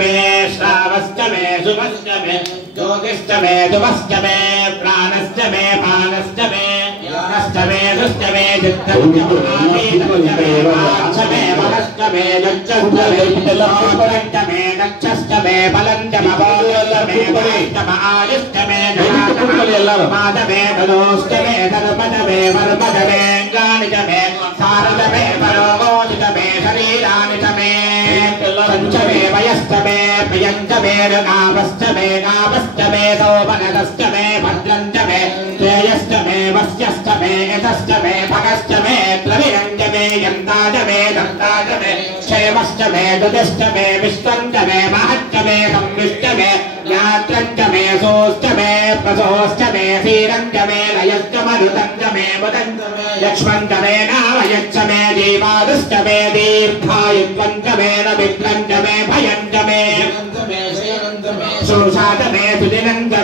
श्रावश्च मे शुभश्च मे ज्योतिश्च मे धुमश्च मे प्राणश्च मे पानश्च मे यानश्च मे दुश्च मे चित्तश्च मे वाक्च मे मनश्च मे यज्ञश्च मे लोकश्च मे दक्षश्च मे बलञ्च मबोधश्च मे वाश्च आयुश्च मे माद मे धनोश्च मे धनुपद मे वर्मद मे गानि च मे सारद मे परोमोच च मे शरीराणि च मे पंच मे वयश्च मे प्रियञ्च मे नावश्च मे नावश्च मे सौमनदश्च मे भद्रञ्च मे श्रेयश्च मे वस्यश्च मे यशश्च मे भगश्च मे द्रविणञ्च मे यन्ताच मे दन्ताच मे क्षेमश्च मे दुतिश्च मे विश्वञ्च मे महच्च मे संविश्च मे ज्ञात्रञ्च मे सोश्च मे प्रसोश्च मे क्षीरञ्च मे लयश्च मरुतञ्च मे मुदञ्च मे लक्ष्मञ्च मे नामयच्च मे जीवादुश्च मे दीर्घायुत्वञ्च मे न विप्लञ्च मे भयञ्च मे शुषाच मे सुदिनञ्च